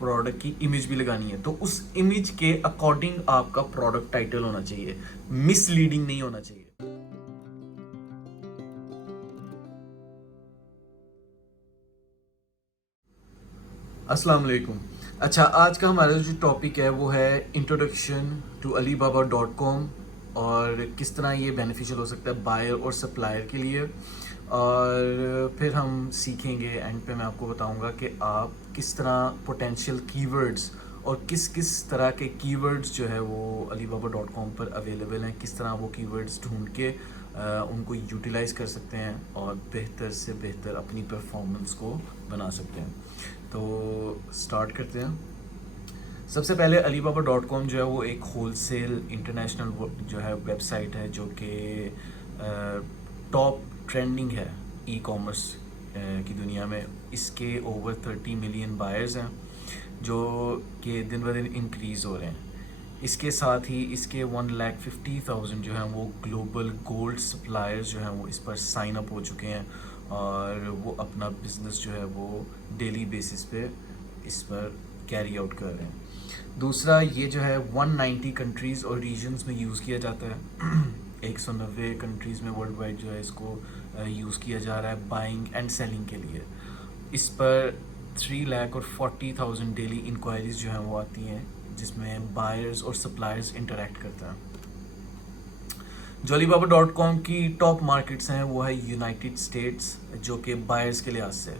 Product की image भी लगानी है, तो उस इमेज के अकॉर्डिंग आपका प्रोडक्ट टाइटल होना चाहिए, मिसलीडिंग नहीं होना चाहिए। अस्सलाम वालेकुम। अच्छा, आज का हमारा जो टॉपिक है वो है इंट्रोडक्शन टू alibaba.com और किस तरह ये बेनिफिशियल हो सकता है बायर और सप्लायर के लिए। और फिर हम सीखेंगे, एंड पे मैं आपको बताऊंगा कि आप किस तरह पोटेंशियल कीवर्ड्स और किस किस तरह के कीवर्ड्स जो है वो alibaba.com पर अवेलेबल हैं, किस तरह वो कीवर्ड्स ढूंढ के उनको यूटिलाइज़ कर सकते हैं और बेहतर से बेहतर अपनी परफॉर्मेंस को बना सकते हैं। तो स्टार्ट करते हैं। सबसे पहले alibaba.com जो है वो एक होलसेल इंटरनेशनल जो है वेबसाइट है, जो कि टॉप ट्रेंडिंग है ई कॉमर्स की दुनिया में। इसके ओवर 30 मिलियन बायर्स हैं जो कि दिन ब दिन इंक्रीज़ हो रहे हैं। इसके साथ ही इसके 1,50,000 जो हैं वो ग्लोबल गोल्ड सप्लायर्स जो हैं वो इस पर साइन अप हो चुके हैं और वो अपना बिज़नेस जो है वो डेली बेसिस पे इस पर कैरी आउट कर रहे हैं। दूसरा, ये जो है 190 कंट्रीज़ और रीजन्स में यूज़ किया जाता है 190 कंट्रीज़ में वर्ल्ड वाइड जो है इसको यूज़ किया जा रहा है बाइंग एंड सेलिंग के लिए। इस पर 3,40,000 डेली इंक्वायरीज जो हैं वो आती हैं, जिसमें बायर्स और सप्लायर्स इंटरेक्ट करते हैं। जो alibaba.com की टॉप मार्केट्स हैं वो है यूनाइटेड स्टेट्स, जो कि बायर्स के लिहाज से,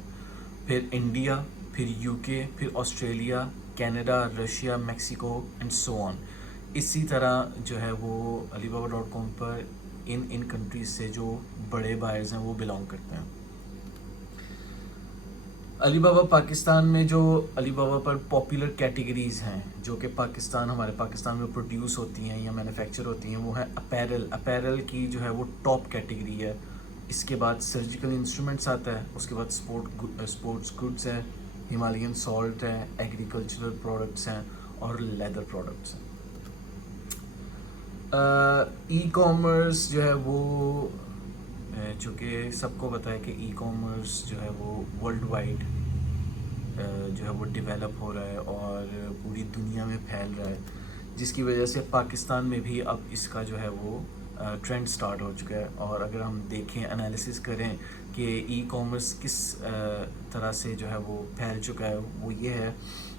फिर इंडिया, फिर यूके, फिर Australia, Canada, Russia, Mexico and so on. इसी तरह जो है वो alibaba.com पर इन कंट्रीज से जो बड़े बायर्स हैं वो बिलोंग करते हैं। अलीबाबा पाकिस्तान में जो अलीबाबा पर पॉपुलर कैटेगरीज़ हैं जो कि हमारे पाकिस्तान में प्रोड्यूस होती हैं या मैन्युफैक्चर होती हैं, वो है अपैरल की जो है वो टॉप कैटेगरी है। इसके बाद सर्जिकल इंस्ट्रूमेंट्स आता है, उसके बाद स्पोर्ट्स गुड्स हैं, हिमालयन सॉल्ट है, एग्रीकल्चरल प्रोडक्ट्स हैं और लेदर प्रोडक्ट्स हैं। ई कॉमर्स जो है वो चूँकि सबको पता है कि ई कॉमर्स जो है वो वर्ल्ड वाइड जो है वो डेवलप हो रहा है और पूरी दुनिया में फैल रहा है, जिसकी वजह से पाकिस्तान में भी अब इसका जो है वो ट्रेंड स्टार्ट हो चुका है। और अगर हम देखें, एनालिसिस करें कि ई कॉमर्स किस तरह से जो है वो फैल चुका है, वो ये है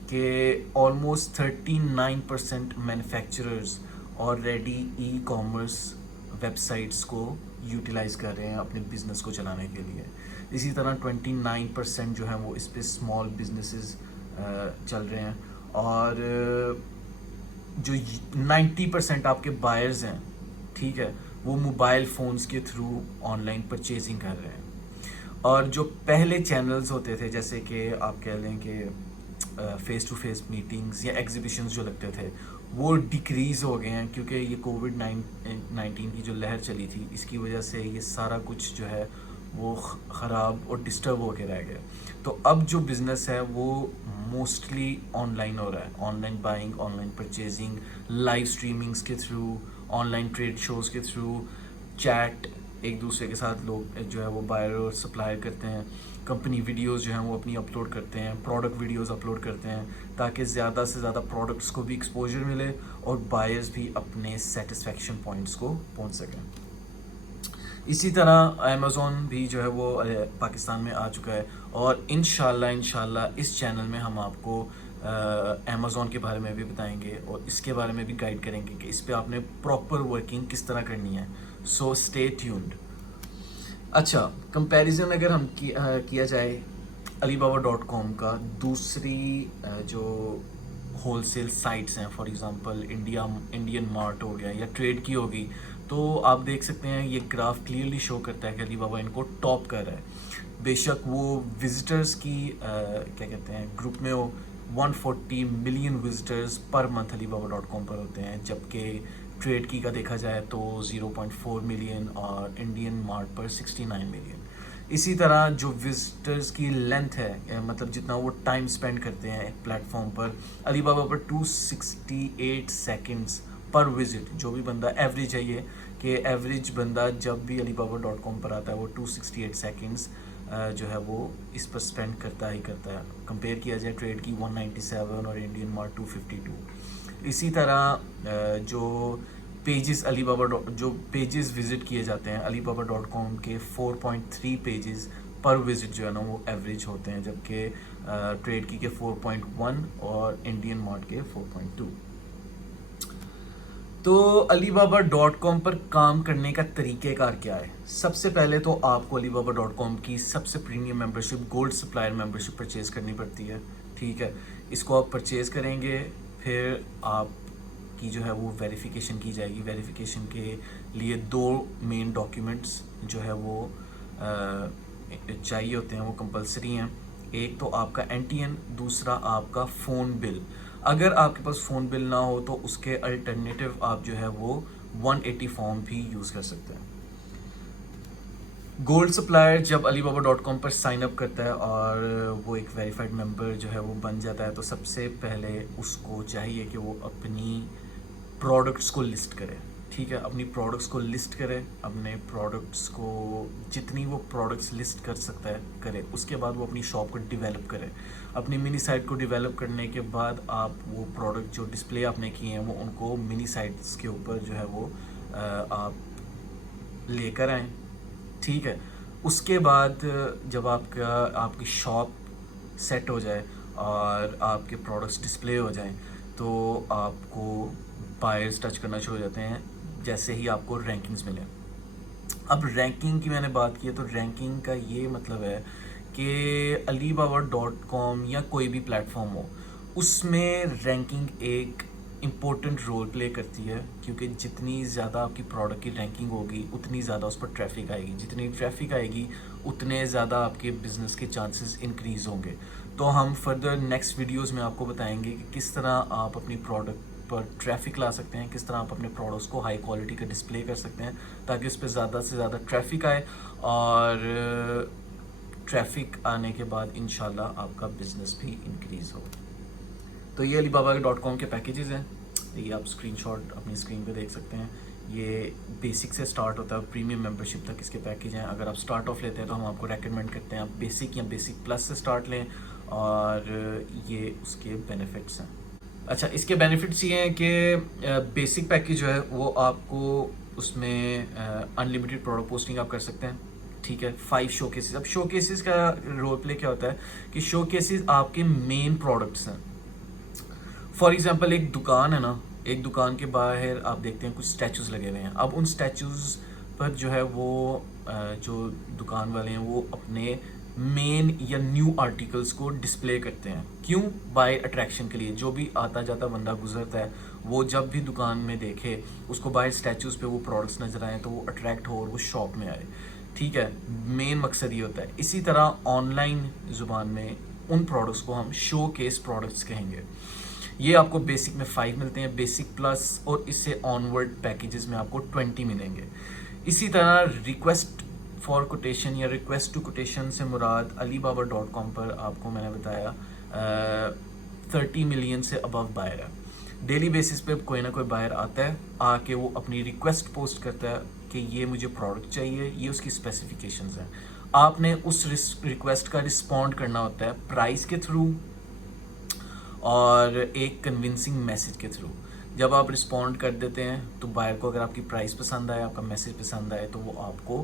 कि almost 39% manufacturers already e commerce websites को यूटिलाइज़ कर रहे हैं अपने बिज़नेस को चलाने के लिए। इसी तरह 29% जो है वो इस पे स्मॉल बिजनेसेस चल रहे हैं और जो 90% आपके बायर्स हैं, ठीक है, वो मोबाइल फ़ोन्स के थ्रू ऑनलाइन परचेजिंग कर रहे हैं। और जो पहले चैनल्स होते थे, जैसे कि आप कह लें कि फ़ेस टू फेस मीटिंग्स या एग्जीबिशंस जो लगते थे, वो डिक्रीज़ हो गए हैं, क्योंकि ये कोविड-19 की जो लहर चली थी, इसकी वजह से ये सारा कुछ जो है वो ख़राब और डिस्टर्ब होके रह गया। तो अब जो बिज़नेस है वो मोस्टली ऑनलाइन हो रहा है, online buying, online purchasing, live streamings के थ्रू, ऑनलाइन ट्रेड शोज़ के थ्रू, चैट, एक दूसरे के साथ लोग जो है वो बायर और सप्लायर करते हैं, कंपनी वीडियोस जो हैं वो अपनी अपलोड करते हैं, प्रोडक्ट वीडियोस अपलोड करते हैं, ताकि ज़्यादा से ज़्यादा प्रोडक्ट्स को भी एक्सपोजर मिले और बायर्स भी अपने सेटिस्फेक्शन पॉइंट्स को पहुंच सकें। इसी तरह अमेज़ॉन भी जो है वो पाकिस्तान में आ चुका है और इंशाल्लाह इस चैनल में हम आपको अमेज़ॉन के बारे में भी बताएंगे और इसके बारे में भी गाइड करेंगे कि इस पे आपने प्रॉपर वर्किंग किस तरह करनी है। So stay tuned. अच्छा, कंपैरिजन अगर हम किया जाए alibaba.com का दूसरी जो होलसेल साइट्स हैं, फॉर एग्जांपल इंडियन मार्ट हो गया या ट्रेड की होगी, तो आप देख सकते हैं ये ग्राफ क्लियरली शो करता है कि अलीबाबा इनको टॉप कर रहा है। बेशक वो विजिटर्स की क्या कहते हैं ग्रुप में हो, 140 million visitors per month alibaba.com पर होते हैं, जबकि ट्रेड की का देखा जाए तो 0.4 मिलियन और इंडियन मार्ट पर 69 मिलियन। इसी तरह जो विजिटर्स की लेंथ है, मतलब जितना वो टाइम स्पेंड करते हैं एक प्लेटफॉर्म पर, अलीबाबा पर 268 सेकंड्स पर विजिट। जो भी बंदा एवरेज है, ये कि एवरेज बंदा जब भी alibaba.com पर आता है वो 268 सेकंड्स जो है वो इस पर स्पेंड करता ही करता है। कंपेयर किया जाए ट्रेड की 197 और इंडियन मार्ट 252। इसी तरह जो पेजेस जो पेजेस विज़िट किए जाते हैं alibaba.com के 4.3 पेजेस पर विज़िट जो है ना वो एवरेज होते हैं, जबकि ट्रेड की के 4.1 और इंडियन मार्ट के 4.2। तो alibaba.com पर काम करने का तरीक़ेकार क्या है? सबसे पहले तो आपको alibaba.com की सबसे premium membership gold supplier membership purchase करनी पड़ती है, ठीक है। इसको आप परचेज करेंगे, फिर आपकी जो है वो वेरिफिकेशन की जाएगी। वेरिफिकेशन के लिए 2 मेन डॉक्यूमेंट्स जो है वो चाहिए होते हैं, वो कंपलसरी हैं। एक तो आपका NTN, दूसरा आपका फ़ोन बिल। अगर आपके पास फ़ोन बिल ना हो तो उसके अल्टरनेटिव आप जो है वो 180 फॉर्म भी यूज़ कर सकते हैं। गोल्ड सप्लायर जब alibaba.com पर साइन अप करता है और वो एक वेरीफाइड मेंबर जो है वो बन जाता है, तो सबसे पहले उसको चाहिए कि वो अपनी प्रोडक्ट्स को लिस्ट करे, ठीक है। अपनी प्रोडक्ट्स को लिस्ट करे, अपने प्रोडक्ट्स को जितनी वो प्रोडक्ट्स लिस्ट कर सकता है करे। उसके बाद वो अपनी शॉप को डेवलप करे। अपनी मिनी साइट को डेवलप करने के बाद आप वो प्रोडक्ट जो डिस्प्ले आपने किए हैं वो उनको मिनी साइट्स के ऊपर जो है वो आप लेकर आएँ, ठीक है। उसके बाद जब आपकी शॉप सेट हो जाए और आपके प्रोडक्ट्स डिस्प्ले हो जाएं, तो आपको बायर्स टच करना शुरू हो जाते हैं जैसे ही आपको रैंकिंग्स मिलें। अब रैंकिंग की मैंने बात की है, तो रैंकिंग का ये मतलब है कि alibaba.com या कोई भी प्लेटफॉर्म हो, उसमें रैंकिंग एक इम्पोर्टेंट रोल प्ले करती है, क्योंकि जितनी ज़्यादा आपकी प्रोडक्ट की रैंकिंग होगी उतनी ज़्यादा उस पर ट्रैफिक आएगी। जितनी ट्रैफिक आएगी उतने ज़्यादा आपके बिज़नेस के चांसेस इंक्रीज़ होंगे। तो हम फर्दर नेक्स्ट वीडियोस में आपको बताएंगे कि किस तरह आप अपनी प्रोडक्ट पर ट्रैफिक ला सकते हैं, किस तरह आप अपने प्रोडक्ट्स को हाई क्वालिटी का डिस्प्ले कर सकते हैं ताकि उस पर ज़्यादा से ज़्यादा ट्रैफिक आए, और ट्रैफिक आने के बाद इंशाल्लाह आपका बिज़नेस भी इंक्रीज़ हो। तो ये alibaba.com के पैकेजेस हैं, ये आप स्क्रीनशॉट अपनी स्क्रीन पे देख सकते हैं। ये बेसिक से स्टार्ट होता है, प्रीमियम मेंबरशिप तक इसके पैकेज हैं। अगर आप स्टार्ट ऑफ लेते हैं तो हम आपको रेकमेंड करते हैं आप बेसिक या बेसिक प्लस से स्टार्ट लें, और ये उसके बेनिफिट्स हैं। अच्छा, इसके बेनिफिट्स ये हैं कि बेसिक पैकेज जो है वो आपको उसमें अनलिमिटेड प्रोडक्ट पोस्टिंग आप कर सकते हैं, ठीक है। 5 शोकेसेस। अब शोकेसेस का रोल प्ले क्या होता है कि शोकेसेस आपके मेन प्रोडक्ट्स हैं। फॉर एग्जांपल एक दुकान है ना, एक दुकान के बाहर आप देखते हैं कुछ स्टैचूज लगे हुए हैं। अब उन स्टैचूज पर जो है वो जो दुकान वाले हैं वो अपने मेन या न्यू आर्टिकल्स को डिस्प्ले करते हैं। क्यों? बाय अट्रैक्शन के लिए। जो भी आता जाता बंदा गुजरता है वो जब भी दुकान में देखे उसको बाय स्टैचूज पे वो प्रोडक्ट्स नजर आए तो वो अट्रैक्ट हो और वो शॉप में आए, ठीक है। मेन मकसद ये होता है। इसी तरह ऑनलाइन ज़ुबान में उन प्रोडक्ट्स को हम शो केस प्रोडक्ट्स कहेंगे। ये आपको बेसिक में 5 मिलते हैं, बेसिक प्लस और इससे ऑनवर्ड पैकेजेस में आपको 20 मिलेंगे। इसी तरह रिक्वेस्ट फॉर कोटेशन या रिक्वेस्ट टू कोटेशन से मुराद alibaba.com पर आपको मैंने बताया 30 मिलियन से अबव बायर है। डेली बेसिस पे कोई ना कोई बायर आता है, आके वो अपनी रिक्वेस्ट पोस्ट करता है कि ये मुझे प्रोडक्ट चाहिए, ये उसकी स्पेसिफिकेशंस हैं। आपने उस रिक्वेस्ट का रिस्पॉन्ड करना होता है प्राइस के थ्रू और एक कन्विंसिंग मैसेज के थ्रू। जब आप रिस्पॉन्ड कर देते हैं तो बायर को अगर आपकी प्राइस पसंद आए, आपका मैसेज पसंद आए, तो वो आपको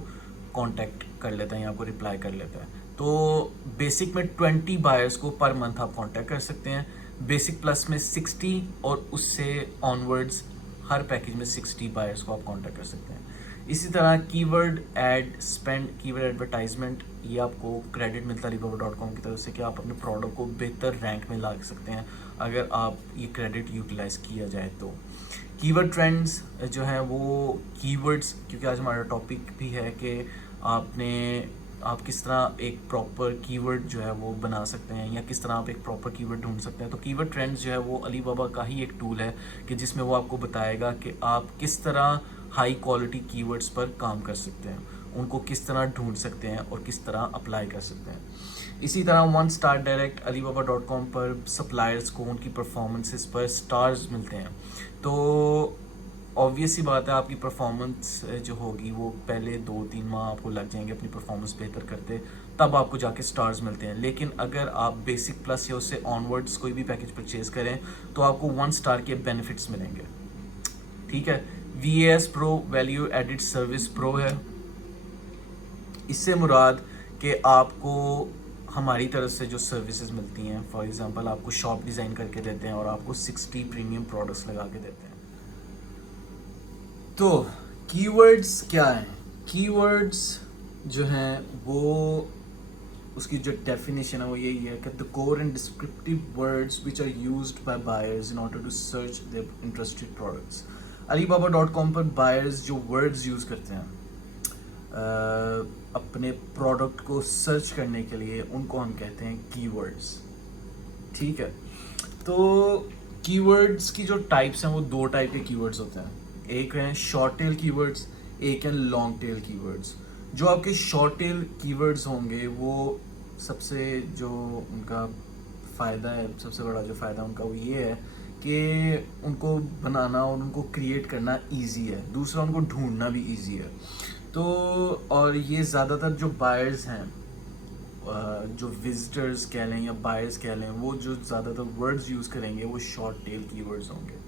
कांटेक्ट कर लेता है या आपको रिप्लाई कर लेता है। तो बेसिक में 20 बायर्स को पर मंथ आप कांटेक्ट कर सकते हैं। बेसिक प्लस में 60 और उससे ऑनवर्ड्स हर पैकेज में 60 बायर्स को आप कांटेक्ट कर सकते हैं। इसी तरह keyword ad spend, keyword advertisement, ये आपको क्रेडिट मिलता है alibaba.com की तरफ से कि आप अपने प्रोडक्ट को बेहतर रैंक में ला सकते हैं अगर आप ये क्रेडिट यूटिलाइज किया जाए तो। कीवर्ड ट्रेंड्स जो है वो कीवर्ड्स, क्योंकि आज हमारा टॉपिक भी है कि आप किस तरह एक प्रॉपर कीवर्ड जो है वो बना सकते हैं या किस तरह आप एक प्रॉपर कीवर्ड ढूंढ सकते हैं। तो कीवर्ड ट्रेंड्स जो है वो अलीबाबा का ही एक टूल है कि जिसमें वो आपको बताएगा कि आप किस तरह हाई क्वालिटी कीवर्ड्स पर काम कर सकते हैं, उनको किस तरह ढूंढ सकते हैं और किस तरह अप्लाई कर सकते हैं। इसी तरह 1 स्टार डायरेक्ट alibaba.com पर सप्लायर्स को उनकी परफॉर्मेंसेस पर स्टार्स मिलते हैं। तो ऑब्वियस सी बात है आपकी परफॉर्मेंस जो होगी वो पहले 2-3 माह आपको लग जाएंगे अपनी परफॉर्मेंस बेहतर करते, तब आपको जाके स्टार्स मिलते हैं। लेकिन अगर आप बेसिक प्लस या उससे ऑनवर्ड्स कोई भी पैकेज परचेज करें तो आपको 1 स्टार के बेनिफिट्स मिलेंगे। ठीक है। VAS pro value added service pro है। इससे मुराद कि आपको हमारी तरफ से जो सर्विसेज मिलती हैं, फॉर एग्जांपल आपको शॉप डिज़ाइन करके देते हैं और आपको 60 प्रीमियम प्रोडक्ट्स लगा के देते हैं। तो कीवर्ड्स क्या हैं? कीवर्ड्स जो हैं वो उसकी जो डेफिनेशन है वो यही है कि the core and descriptive words which are used by buyers in order to search their interested products. alibaba.com पर बायर्स जो वर्ड्स यूज़ करते हैं अपने प्रोडक्ट को सर्च करने के लिए, उनको हम कहते हैं कीवर्ड्स। ठीक है। तो कीवर्ड्स की जो टाइप्स हैं वो 2 टाइप के कीवर्ड्स होते हैं। एक हैं शॉर्ट टेल कीवर्ड्स, एक हैं लॉन्ग टेल कीवर्ड्स। जो आपके शॉर्ट टेल कीवर्ड्स होंगे वो सबसे जो उनका फ़ायदा है, सबसे बड़ा जो फ़ायदा उनका वो ये है कि उनको बनाना और उनको क्रिएट करना इजी है। दूसरा, उनको ढूंढना भी इजी है। तो और ये ज़्यादातर जो बायर्स हैं, जो विजिटर्स कह लें या बायर्स कह लें, वो जो ज़्यादातर वर्ड्स यूज़ करेंगे वो शॉर्ट टेल कीवर्ड्स होंगे।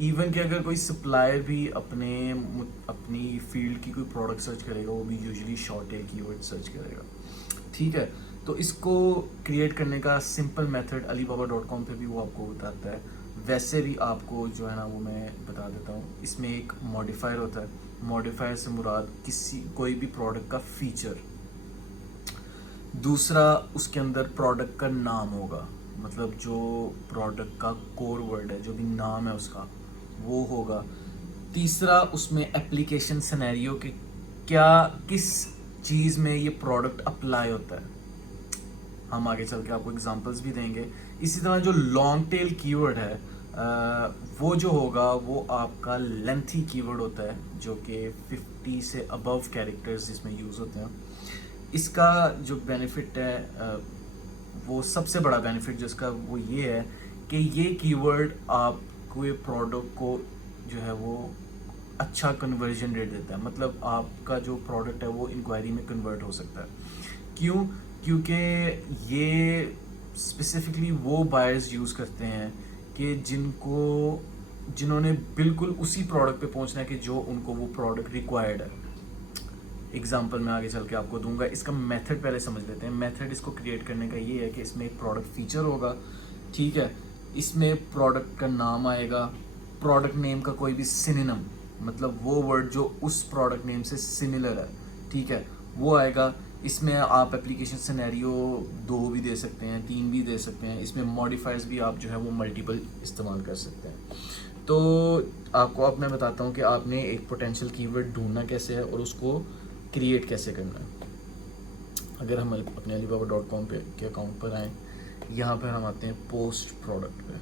इवन कि अगर कोई सप्लायर भी अपनी फील्ड की कोई प्रोडक्ट सर्च करेगा वो भी usually short tail keyword search करेगा। ठीक है। तो इसको क्रिएट करने का सिंपल मेथड alibaba.com पे भी वो आपको बताता है। वैसे भी आपको जो है ना वो मैं बता देता हूँ। इसमें एक मॉडिफायर होता है। मॉडिफायर से मुराद कोई भी प्रोडक्ट का फीचर। दूसरा, उसके अंदर प्रोडक्ट का नाम होगा, मतलब जो प्रोडक्ट का कोर वर्ड है, जो भी नाम है उसका, वो होगा। तीसरा, उसमें एप्लीकेशन सिनेरियो के किस चीज़ में ये प्रोडक्ट अप्लाई होता है। हम आगे चल के आपको एग्जांपल्स भी देंगे। इसी तरह जो लॉन्ग टेल कीवर्ड है वो जो होगा वो आपका लेंथी कीवर्ड होता है, जो कि 50 से अबव कैरेक्टर्स इसमें यूज़ होते हैं। इसका जो बेनिफिट है वो सबसे बड़ा बेनिफिट जिसका वो ये है कि ये कीवर्ड आपको ये प्रोडक्ट को जो है वो अच्छा कन्वर्जन रेट देता है। मतलब आपका जो प्रोडक्ट है वो इंक्वायरी में कन्वर्ट हो सकता है। क्यों? क्योंकि ये स्पेसिफिकली वो बायर्स यूज़ करते हैं कि जिन्होंने बिल्कुल उसी प्रोडक्ट पे पहुंचना है कि जो उनको वो प्रोडक्ट रिक्वायर्ड है। एग्जाम्पल मैं आगे चल के आपको दूंगा। इसका मेथड पहले समझ लेते हैं। मेथड इसको क्रिएट करने का ये है कि इसमें एक प्रोडक्ट फीचर होगा। ठीक है। इसमें प्रोडक्ट का नाम आएगा, प्रोडक्ट नेम का कोई भी सिनोनिम, मतलब वो वर्ड जो उस प्रोडक्ट नेम से सिमिलर है, ठीक है, वो आएगा। इसमें आप एप्लीकेशन सिनेरियो 2 भी दे सकते हैं, 3 भी दे सकते हैं। इसमें मॉडिफायर्स भी आप जो है वो मल्टीपल इस्तेमाल कर सकते हैं। तो आपको अब मैं बताता हूँ कि आपने एक पोटेंशियल कीवर्ड ढूंढना कैसे है और उसको क्रिएट कैसे करना है। अगर हम अपने alibaba.com पे के अकाउंट पर आएँ, यहाँ पर हम आते हैं पोस्ट प्रोडक्ट पे।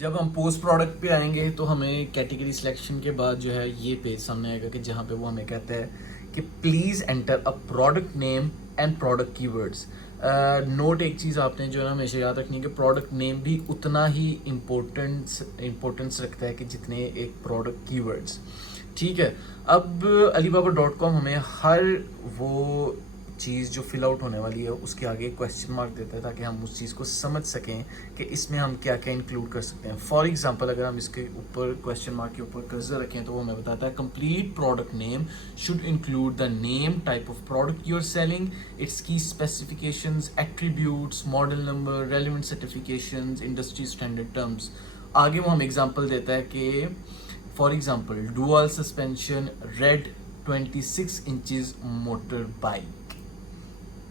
जब हम पोस्ट प्रोडक्ट पे आएंगे तो हमें कैटेगरी सिलेक्शन के बाद जो है ये पेज सामने आएगा कि जहाँ पे वो हमें कहता है कि please enter a product name and product keywords. Note, एक चीज़ आपने जो है ना हमेशा याद रखनी है कि प्रोडक्ट नेम भी उतना ही इम्पोर्टेंस रखता है कि जितने एक प्रोडक्ट कीवर्ड्स। ठीक है। अब alibaba.com हमें हर वो चीज़ जो फिल आउट होने वाली है उसके आगे क्वेश्चन मार्क देता है ताकि हम उस चीज़ को समझ सकें कि इसमें हम क्या क्या इंक्लूड कर सकते हैं। फॉर एग्जांपल, अगर हम इसके ऊपर क्वेश्चन मार्क के ऊपर कर्सर रखें तो वो हमें बताता है complete product name should include the name, type of product you are selling, its key specifications, attributes, model number, relevant certifications, industry standard terms. आगे वो हमें एग्जाम्पल देता है कि for example dual suspension red 26 inches motor bike.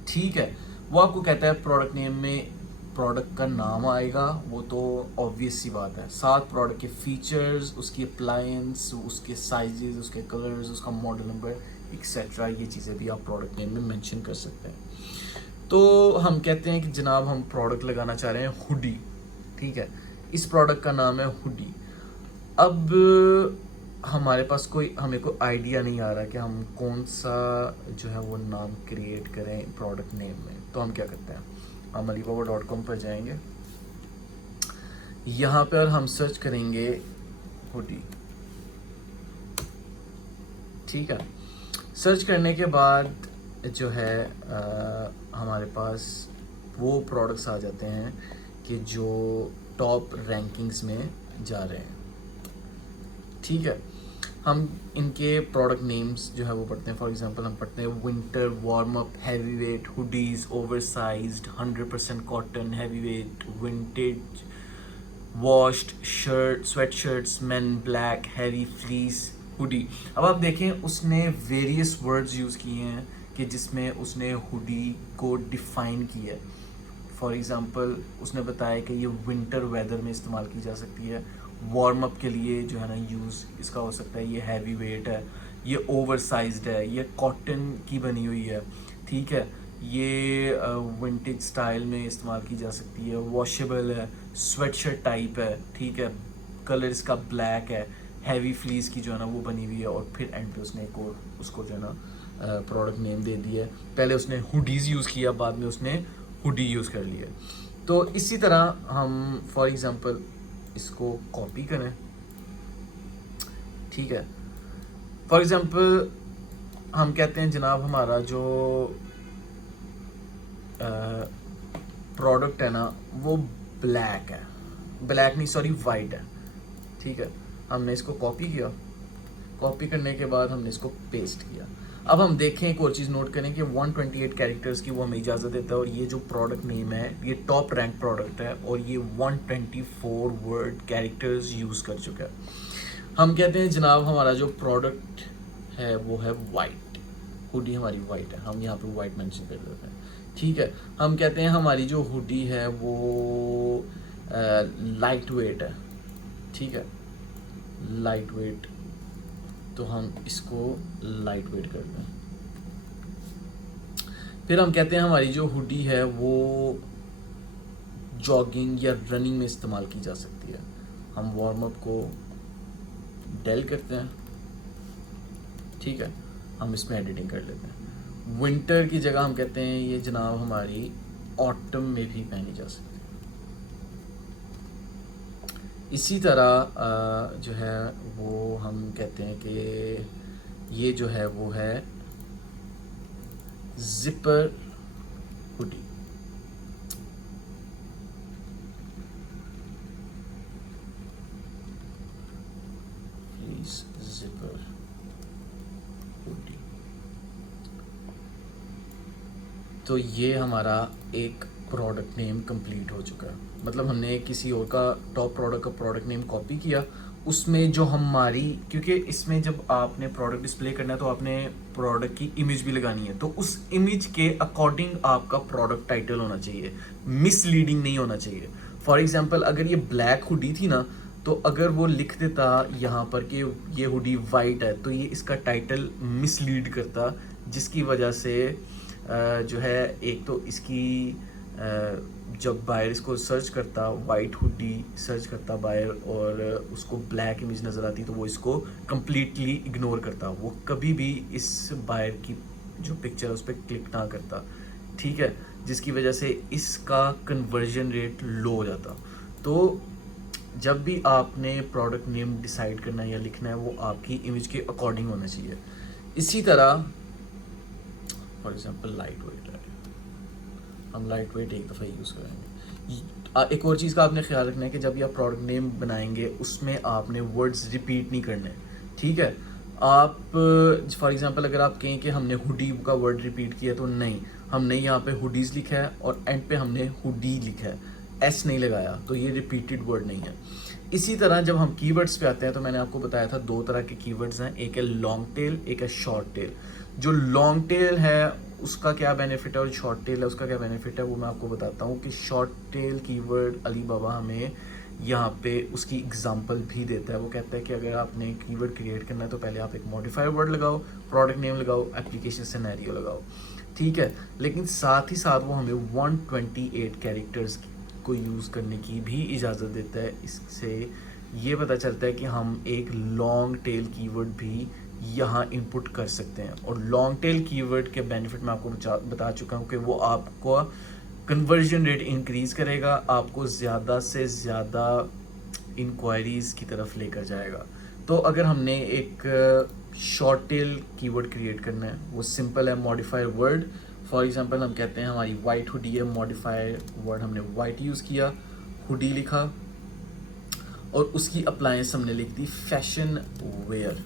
ठीक है। वो आपको कहता है प्रोडक्ट नेम में प्रोडक्ट का नाम आएगा, वो तो ऑब्वियस सी बात है। साथ प्रोडक्ट के फीचर्स, उसकी अप्लायंस, उसके साइजेस, उसके कलर्स, उसका मॉडल नंबर एक्सेट्रा, ये चीज़ें भी आप प्रोडक्ट नेम में मेंशन कर सकते हैं। तो हम कहते हैं कि जनाब हम प्रोडक्ट लगाना चाह रहे हैं हुडी। ठीक है। इस प्रोडक्ट का नाम है हुडी। अब हमारे पास हमें कोई आइडिया नहीं आ रहा कि हम कौन सा जो है वो नाम क्रिएट करें प्रोडक्ट नेम में। तो हम क्या करते हैं, हम alibaba.com पर जाएंगे, यहाँ पर हम सर्च करेंगे हुडी। ठीक है। सर्च करने के बाद जो है हमारे पास वो प्रोडक्ट्स आ जाते हैं कि जो टॉप रैंकिंग्स में जा रहे हैं। ठीक है, हम इनके प्रोडक्ट नेम्स जो है वो पढ़ते हैं। फॉर एग्जांपल हम पढ़ते हैं winter warm up heavy weight hoodies oversized 100% cotton heavy weight vintage washed shirt sweat shirts man black heavy fleece hoodie. अब आप देखें उसने वेरियस वर्ड्स यूज़ किए हैं कि जिसमें उसने हुडी को डिफ़ाइन किया है। फॉर एग्ज़ाम्पल उसने बताया कि ये विंटर वेदर में इस्तेमाल की जा सकती है, वार्म अप के लिए जो है ना यूज़ इसका हो सकता है, ये हैवी वेट है, ये ओवर साइज्ड है, ये कॉटन की बनी हुई है, ठीक है, ये विंटेज स्टाइल में इस्तेमाल की जा सकती है, वॉशेबल है, स्वेटशर्ट टाइप है, ठीक है, कलर इसका ब्लैक है, हैवी फ्लीस की जो है ना वो बनी हुई है। और फिर एंड पे उसने एक और उसको जो है ना प्रोडक्ट नेम दे दिया है। पहले उसने हुडीज़ यूज़ किया, बाद में उसने हुडी यूज़ कर लिया। तो इसी तरह हम फॉर एग्ज़ाम्पल इसको कॉपी करें, ठीक है। फॉर एग्ज़ाम्पल हम कहते हैं जनाब हमारा जो प्रोडक्ट है ना वो ब्लैक है, ब्लैक नहीं सॉरी वाइट है, ठीक है। हमने इसको कॉपी किया, कॉपी करने के बाद हमने इसको पेस्ट किया। अब हम देखें एक और चीज़ नोट करें कि 128 कैरेक्टर्स की वो हमें इजाज़त देता है और ये जो प्रोडक्ट नेम है ये टॉप रैंक प्रोडक्ट है और ये 124 वर्ड कैरेक्टर्स यूज़ कर चुका है। हम कहते हैं जनाब हमारा जो प्रोडक्ट है वो है वाइट, हुडी हमारी वाइट है, हम यहाँ पे वाइट मेंशन कर देते हैं, ठीक है। हम कहते हैं हमारी जो हुडी है वो लाइट वेट है, ठीक है, लाइट वेट, तो हम इसको लाइट वेट कर दें। फिर हम कहते हैं हमारी जो हुडी है वो जॉगिंग या रनिंग में इस्तेमाल की जा सकती है। हम वार्म अप को डेल करते हैं, ठीक है, हम इसमें एडिटिंग कर लेते हैं। विंटर की जगह हम कहते हैं ये जनाब हमारी ऑटम में भी पहनी जा सकती है। इसी तरह जो है वो हम कहते हैं कि ये जो है वो है zipper hoodie, please zipper hoodie. तो ये हमारा एक प्रोडक्ट नेम कंप्लीट हो चुका है। मतलब हमने किसी और का टॉप प्रोडक्ट का प्रोडक्ट नेम कॉपी किया, उसमें जो हमारी, क्योंकि इसमें जब आपने प्रोडक्ट डिस्प्ले करना है तो आपने प्रोडक्ट की इमेज भी लगानी है, तो उस इमेज के अकॉर्डिंग आपका प्रोडक्ट टाइटल होना चाहिए, मिसलीडिंग नहीं होना चाहिए। फॉर एग्जांपल अगर ये ब्लैक हुडी थी ना, तो अगर वो लिख देता यहाँ पर कि ये हुडी वाइट है, तो ये इसका टाइटल मिसलीड करता, जिसकी वजह से जो है एक तो इसकी जब बायर इसको सर्च करता, वाइट हुडी सर्च करता बायर और उसको ब्लैक इमेज नज़र आती, तो वो इसको कम्प्लीटली इग्नोर करता, वो कभी भी इस बायर की जो पिक्चर है उस पर क्लिक ना करता, ठीक है, जिसकी वजह से इसका कन्वर्जन रेट लो हो जाता। तो जब भी आपने प्रोडक्ट नेम डिसाइड करना है या लिखना है वो आपकी इमेज के अकॉर्डिंग होना चाहिए। इसी तरह फॉर एग्जांपल लाइट वेट है, हम लाइट वेट एक दफ़ा यूज़ करेंगे। एक और चीज़ का आपने ख्याल रखना है कि जब भी आप प्रोडक्ट नेम बनाएंगे उसमें आपने वर्ड्स रिपीट नहीं करने, ठीक है। आप फॉर एग्जांपल अगर आप कहें कि हमने हुडी का वर्ड रिपीट किया, तो नहीं, हमने यहाँ पे हुडीज़ लिखा है और एंड पे हमने हुडी लिखा है, एस नहीं लगाया, तो ये रिपीटेड वर्ड नहीं है। इसी तरह जब हम कीवर्ड्स पे आते हैं तो मैंने आपको बताया था दो तरह के कीवर्ड्स हैं, एक है लॉन्ग टेल, एक है शॉर्ट टेल। जो लॉन्ग टेल है उसका क्या बेनिफिट है और शॉर्ट टेल है उसका क्या बेनिफिट है, वो मैं आपको बताता हूँ कि शॉर्ट टेल कीवर्ड अली बाबा हमें यहाँ पे उसकी एग्जांपल भी देता है। वो कहता है कि अगर आपने कीवर्ड क्रिएट करना है तो पहले आप एक मॉडिफायर वर्ड लगाओ, प्रोडक्ट नेम लगाओ, एप्लीकेशन सिनेरियो लगाओ, ठीक है, लेकिन साथ ही साथ वो हमें 128 कैरेक्टर्स को यूज़ करने की भी इजाज़त देता है। इससे ये पता चलता है कि हम एक लॉन्ग टेल कीवर्ड भी यहाँ इनपुट कर सकते हैं। और लॉन्ग टेल कीवर्ड के बेनिफिट मैं आपको बता चुका हूँ कि वो आपको कन्वर्जन रेट इंक्रीज़ करेगा, आपको ज़्यादा से ज़्यादा इंक्वायरीज़ की तरफ लेकर जाएगा। तो अगर हमने एक शॉर्ट टेल कीवर्ड क्रिएट करना है, वो सिंपल है, मॉडिफायर वर्ड। फॉर एग्जांपल हम कहते हैं हमारी वाइट हुडी है, मॉडिफायर वर्ड हमने वाइट यूज़ किया, हुडी लिखा और उसकी अप्लायंस हमने लिख दी फैशन वेयर।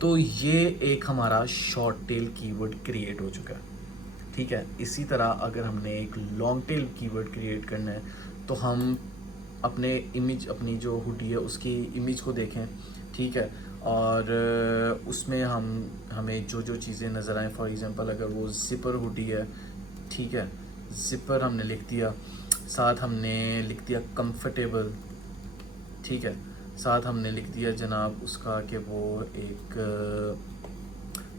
तो ये एक हमारा शॉर्ट टेल कीवर्ड क्रिएट हो चुका है, ठीक है। इसी तरह अगर हमने एक लॉन्ग टेल कीवर्ड क्रिएट करना है तो हम अपने इमेज, अपनी जो हुडी है उसकी इमेज को देखें, ठीक है, और उसमें हमें जो जो चीज़ें नज़र आएँ, फॉर एग्जांपल अगर वो ज़िपर हुडी है, ठीक है, ज़िपर हमने लिख दिया, साथ हमने लिख दिया कंफर्टेबल, ठीक है, साथ हमने लिख दिया जनाब उसका कि वो एक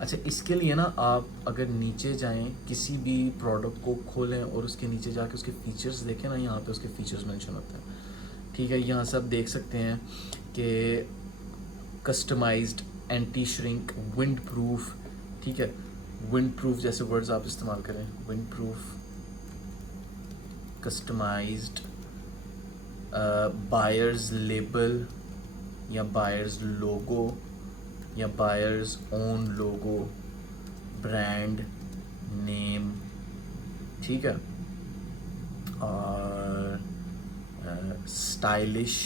अच्छा, इसके लिए ना आप अगर नीचे जाएं, किसी भी प्रोडक्ट को खोलें और उसके नीचे जाके उसके फीचर्स देखें ना, यहाँ पे उसके फीचर्स मेंशन होते हैं, ठीक है। यहाँ से आप देख सकते हैं कि customised, anti shrink, wind proof, ठीक है, विंड प्रूफ जैसे वर्ड्स आप इस्तेमाल करें, wind proof, customised, buyers label या बायर्स लोगो या buyers own logo, brand name, ठीक है, और स्टाइलिश,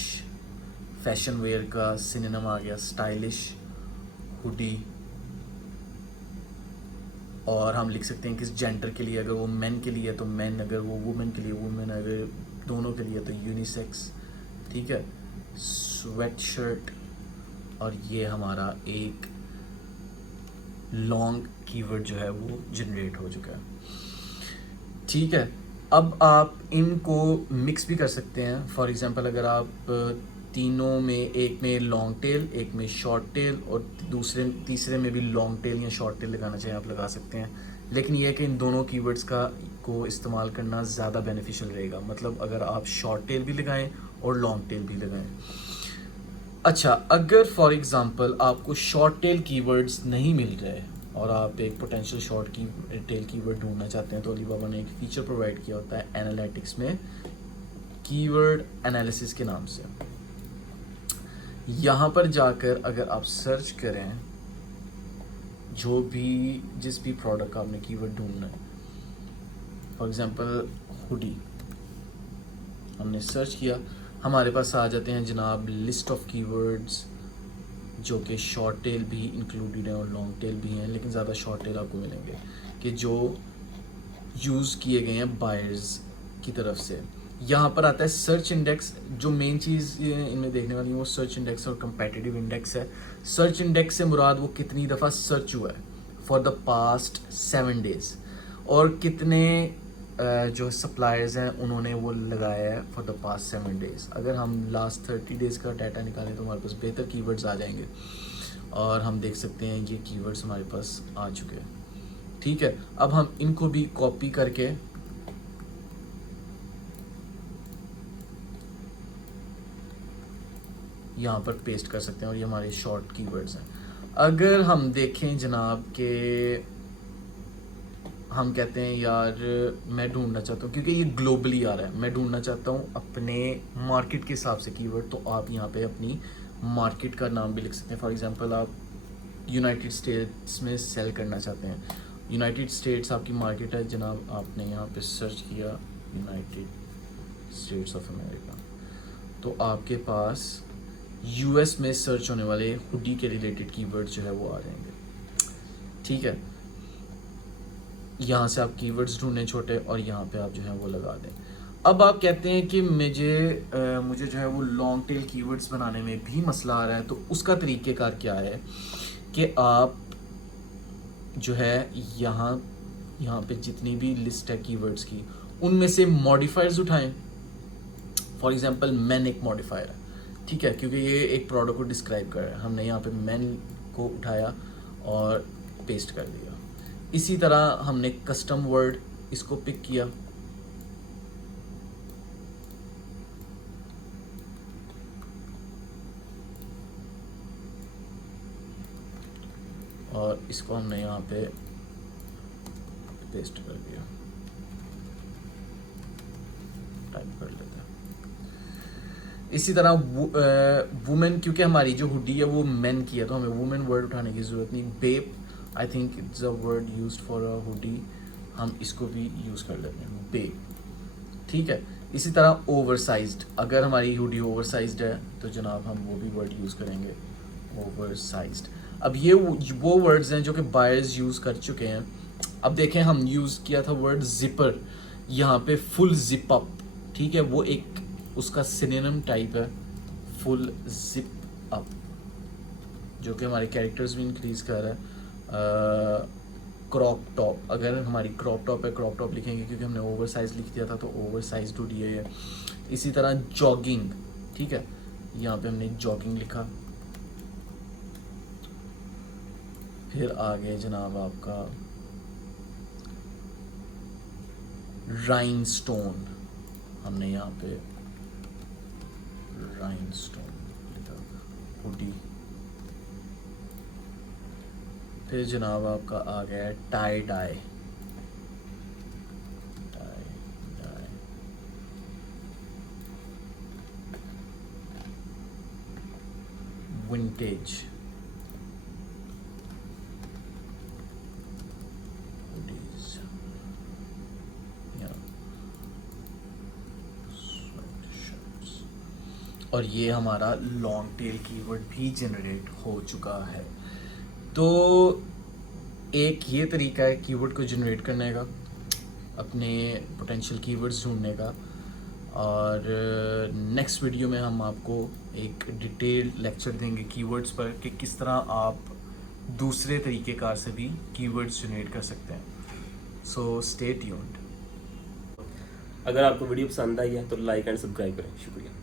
फैशन वेयर का सिनोनिम आ गया स्टाइलिश, हुडी। और हम लिख सकते हैं किस जेंडर के लिए, अगर वो मेन के लिए तो मेन, अगर वो वुमेन के लिए वुमेन, अगर दोनों के लिए तो यूनिसेक्स, ठीक है, स्वेट शर्ट। और ये हमारा एक लॉन्ग कीवर्ड जो है वो जनरेट हो चुका है, ठीक है। अब आप इनको मिक्स भी कर सकते हैं। फॉर एग्जांपल अगर आप तीनों में, एक में लॉन्ग टेल, एक में शॉर्ट टेल और तीसरे में भी लॉन्ग टेल या शॉर्ट टेल लगाना चाहें आप लगा सकते हैं, लेकिन यह है कि इन दोनों कीवर्ड्स को इस्तेमाल करना ज़्यादा बेनिफिशियल रहेगा। मतलब अगर आप शॉर्ट टेल भी लगाएं और लॉन्ग टेल भी लगाएं। अच्छा, अगर फॉर एग्जांपल आपको शॉर्ट टेल कीवर्ड्स नहीं मिल रहे और आप एक पोटेंशियल शॉर्ट टेल कीवर्ड ढूंढना चाहते हैं, तो अलीबाबा ने एक फीचर प्रोवाइड किया होता है एनालिटिक्स में, कीवर्ड एनालिसिस के नाम से। यहाँ पर जाकर अगर आप सर्च करें जिस भी प्रोडक्ट का आपने कीवर्ड ढूंढना है, फॉर एग्जांपल हुडी, हमने सर्च किया, हमारे पास आ जाते हैं जनाब लिस्ट ऑफ कीवर्ड्स जो कि शॉर्ट टेल भी इंक्लूडेड हैं और लॉन्ग टेल भी हैं, लेकिन ज़्यादा शॉर्ट टेल आपको मिलेंगे कि जो यूज़ किए गए हैं बायर्स की तरफ से। यहाँ पर आता है सर्च इंडेक्स। जो मेन चीज़ इनमें देखने वाली है वो सर्च इंडेक्स और कंपेटिटिव इंडेक्स है। सर्च इंडेक्स से मुराद वो कितनी दफ़ा सर्च हुआ है फॉर द पास्ट 7 डेज़, और कितने जो सप्लायर्स हैं उन्होंने वो लगाया है फॉर द पास्ट 7 डेज़। अगर हम लास्ट 30 डेज़ का डाटा निकालें तो हमारे पास बेहतर कीवर्ड्स आ जाएंगे और हम देख सकते हैं ये कीवर्ड्स हमारे पास आ चुके हैं, ठीक है। अब हम इनको भी कॉपी करके यहाँ पर पेस्ट कर सकते हैं और ये हमारे शॉर्ट कीवर्ड्स हैं। अगर हम देखें जनाब के हम कहते हैं यार मैं ढूंढना चाहता हूँ, क्योंकि ये ग्लोबली आ रहा है, मैं ढूंढना चाहता हूँ अपने मार्केट के हिसाब से कीवर्ड, तो आप यहाँ पे अपनी मार्केट का नाम भी लिख सकते हैं। फॉर एग्जांपल आप यूनाइटेड स्टेट्स में सेल करना चाहते हैं, यूनाइटेड स्टेट्स आपकी मार्केट है जनाब, आपने यहाँ पे सर्च किया यूनाइटेड स्टेट्स ऑफ अमेरिका, तो आपके पास यूएस में सर्च होने वाले हुडी के रिलेटेड कीवर्ड जो है वो आ जाएंगे, ठीक है। यहाँ से आप कीवर्ड्स ढूंढें छोटे और यहाँ पे आप जो है वो लगा दें। अब आप कहते हैं कि मुझे जो है वो लॉन्ग टेल कीवर्ड्स बनाने में भी मसला आ रहा है, तो उसका तरीक़ेकार क्या है कि आप जो है यहाँ पे जितनी भी लिस्ट है कीवर्ड्स की, उनमें से मॉडिफायर्स उठाएं। फॉर एग्जांपल मैन एक मॉडिफायर है, ठीक है, क्योंकि ये एक प्रोडक्ट को डिस्क्राइब कर रहा है। हमने यहाँ पे मैन को उठाया और पेस्ट कर दिया। इसी तरह हमने कस्टम वर्ड इसको पिक किया, और इसको हमने यहाँ पे पेस्ट कर दिया, टाइप कर लेते हैं। इसी तरह वुमेन, क्योंकि हमारी जो हुडी है वो मेन की है तो हमें वुमेन वर्ड उठाने की ज़रूरत नहीं। Bape, I think it's a word used for a hoodie, हम इसको भी यूज़ कर लेते हैं, बेप, ठीक है। इसी तरह ओवरसाइज्ड, अगर हमारी हुडी ओवरसाइज्ड है तो जनाब हम वो भी वर्ड यूज़ करेंगे, ओवरसाइज्ड। अब ये वो वर्ड्स हैं जो कि बायर्स यूज़ कर चुके हैं। अब देखें, हम यूज़ किया था वर्ड जिपर, यहाँ पे फुल जिप अप, ठीक है, वो एक उसका सिनोनिम टाइप है, फुल जिप अप, जो कि हमारे कैरेक्टर्स भी इंक्रीज कर रहा है। क्रॉप टॉप, अगर हमारी क्रॉप टॉप है, क्रॉप टॉप लिखेंगे क्योंकि हमने ओवर साइज लिख दिया था तो ओवर साइज टू डी है। इसी तरह जॉगिंग, ठीक है, यहाँ पे हमने जॉगिंग लिखा। फिर आगे जनाब आपका राइनस्टोन, हमने यहाँ पे राइनस्टोन लिखा, हुडी। फिर जनाब आपका आ गया tie dye, tie dye. Vintage, hoodies, और ये हमारा लॉन्ग टेल कीवर्ड भी जनरेट हो चुका है। तो एक ये तरीका है कीवर्ड को जनरेट करने का, अपने पोटेंशियल कीवर्ड्स ढूंढने का। और नेक्स्ट वीडियो में हम आपको एक डिटेल्ड लेक्चर देंगे कीवर्ड्स पर कि किस तरह आप दूसरे तरीक़ेकार से भी कीवर्ड्स जनरेट कर सकते हैं। So stay tuned. अगर आपको वीडियो पसंद आई है तो लाइक एंड सब्सक्राइब करें। शुक्रिया।